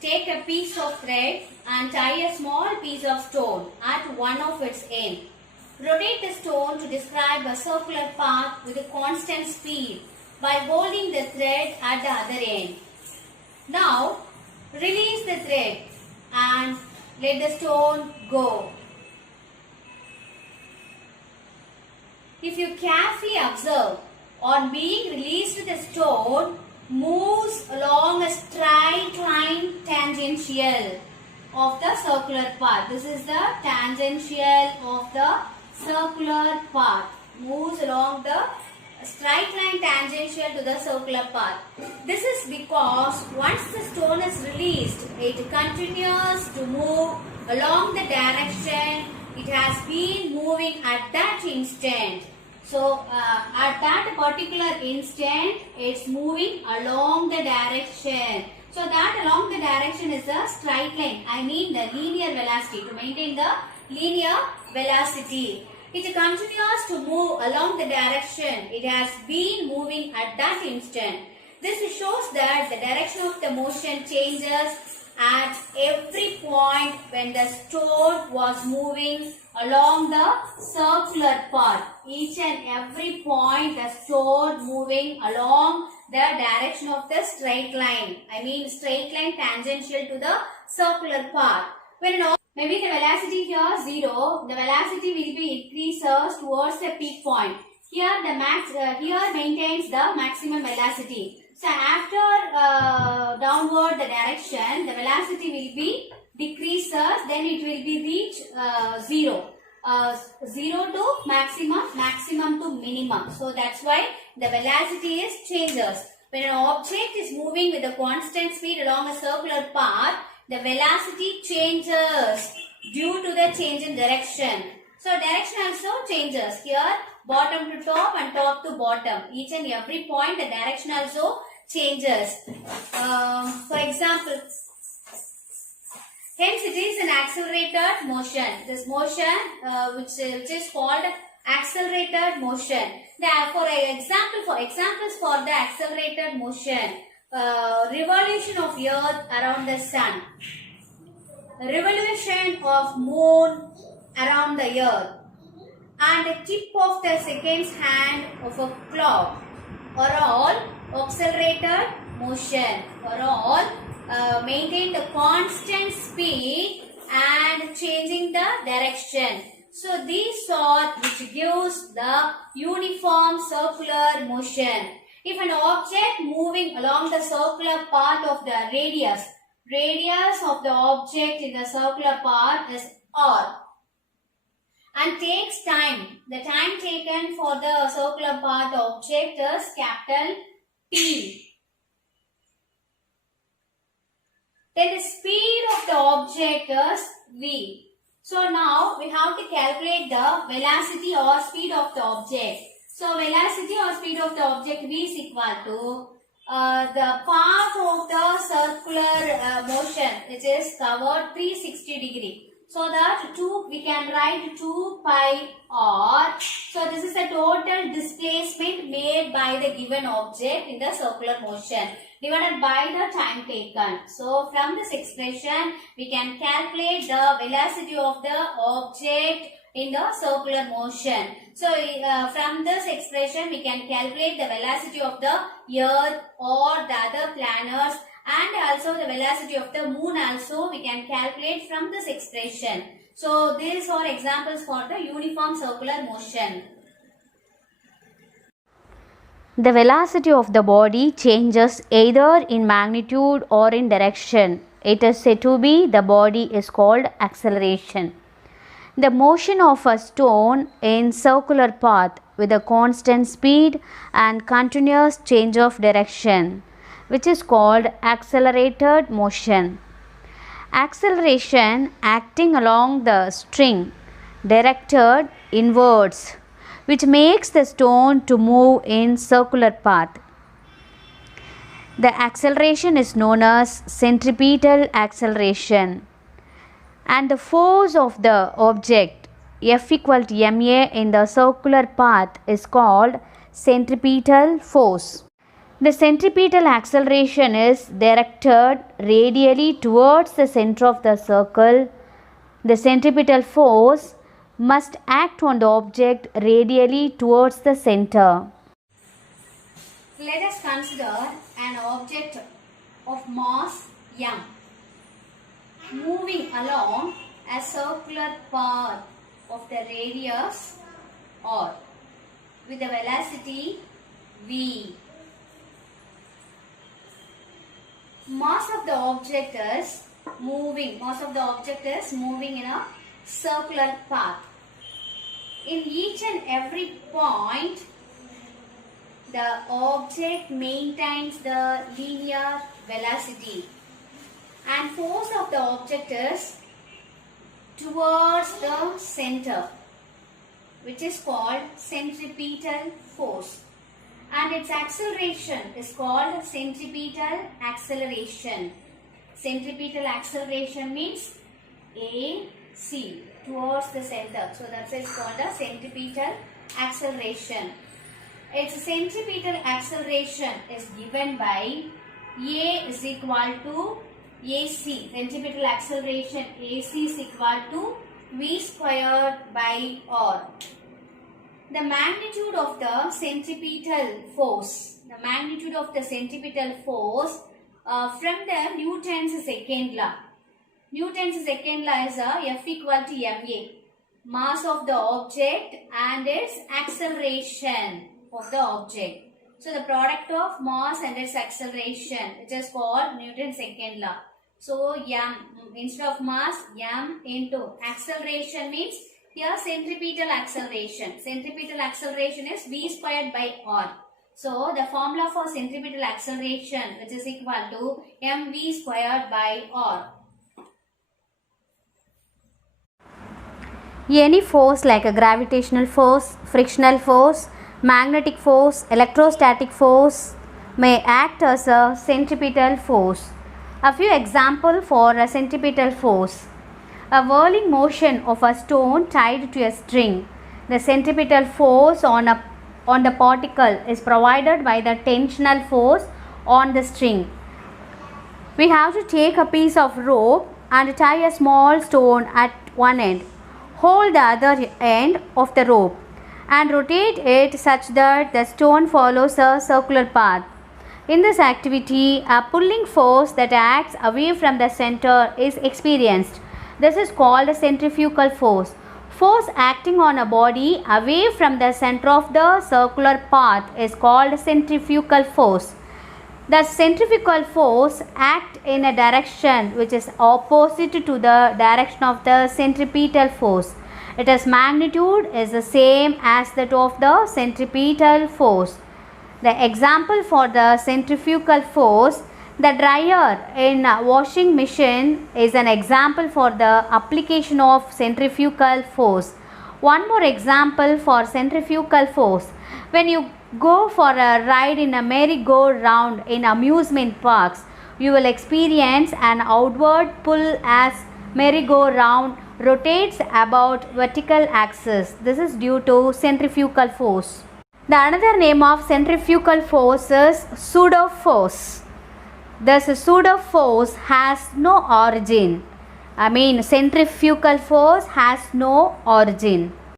take a piece of thread and tie a small piece of stone at one of its ends. Rotate the stone to describe a circular path with a constant speed by holding the thread at the other end. Now, release the thread and let the stone go. If you carefully observe, on being released, the stone moves along a straight line tangential of the circular path. This is the tangential of the circular path. Moves along the straight line tangential to the circular path. This is because once the stone is released, it continues to move along the direction it has been moving at that instant. So, at that particular instant, it's moving along the direction. So, that along the direction is a straight line. I mean the linear velocity. To maintain the linear velocity, it continues to move along the direction it has been moving at that instant. This shows that the direction of the motion changes at every point when the stone was moving along the circular path. Each and every point the stone moving along the direction of the straight line. I mean straight line tangential to the circular path. When maybe the velocity here 0, the velocity will be increases towards the peak point. Here the here maintains the maximum velocity. So after downward the direction, the velocity will be decreases, then it will be reach 0. 0 to maximum, maximum to minimum. So that's why the velocity is changes. When an object is moving with a constant speed along a circular path, the velocity changes due to the change in direction. So direction also changes. Here bottom to top and top to bottom. Each and every point the direction also changes. For example, hence it is an accelerated motion. This motion which is called accelerated motion. For examples for the accelerated motion, revolution of earth around the sun, revolution of moon around the earth, and the tip of the second's hand of a clock are all accelerated motion, are all maintain the constant speed and changing the direction. So these are which gives the uniform circular motion. If an object moving along the circular path of the radius of the object in the circular path is r and takes time. The time taken for the circular path object is capital T. Then the speed of the object is v. So now we have to calculate the velocity or speed of the object. So velocity or speed of the object v is equal to the path of the circular motion, which is covered 360 degree. So that we can write 2 pi r. So this is the total displacement made by the given object in the circular motion divided by the time taken. So from this expression we can calculate the velocity of the object in the circular motion. So from this expression we can calculate the velocity of the earth or the other planets, and also the velocity of the moon also we can calculate from this expression. So these are examples for the uniform circular motion. The velocity of the body changes either in magnitude or in direction. It is said to be the body is called acceleration. The motion of a stone in circular path with a constant speed and continuous change of direction, which is called accelerated motion. Acceleration acting along the string directed inwards, which makes the stone to move in circular path. The acceleration is known as centripetal acceleration, and the force of the object F equal to ma in the circular path is called centripetal force. The centripetal acceleration is directed radially towards the center of the circle. The centripetal force must act on the object radially towards the center. Let us consider an object of mass m moving along a circular path of the radius r with the velocity v. Mass of the object is moving in a circular path. In each and every point, the object maintains the linear velocity, and force of the object is towards the center, which is called centripetal force, and its acceleration is called centripetal acceleration. Centripetal acceleration means AC, towards the center. So that's why it's called a centripetal acceleration. Its centripetal acceleration is given by A is equal to AC. Centripetal acceleration AC is equal to V squared by R. The magnitude of the centripetal force. From the Newton's second law. Newton's second law is F equal to ma. Mass of the object and its acceleration of the object. So the product of mass and its acceleration, which is called Newton's second law. So m, instead of mass, m into acceleration means here centripetal acceleration. Centripetal acceleration is v squared by r. So the formula for centripetal acceleration, which is equal to mv squared by r. Any force like a gravitational force, frictional force, magnetic force, electrostatic force may act as a centripetal force. A few examples for a centripetal force. A whirling motion of a stone tied to a string. The centripetal force on the particle is provided by the tensional force on the string. We have to take a piece of rope and tie a small stone at one end. Hold the other end of the rope and rotate it such that the stone follows a circular path. In this activity, a pulling force that acts away from the center is experienced. This is called a centrifugal force. Force acting on a body away from the center of the circular path is called centrifugal force. The centrifugal force acts in a direction which is opposite to the direction of the centripetal force. Its magnitude is the same as that of the centripetal force. The example for the centrifugal force, the dryer in a washing machine is an example for the application of centrifugal force. One more example for centrifugal force. When you go for a ride in a merry-go-round in amusement parks, you will experience an outward pull as merry-go-round rotates about vertical axis. This is due to centrifugal force. The another name of centrifugal force is pseudo force. This pseudo force has no origin. Centrifugal force has no origin.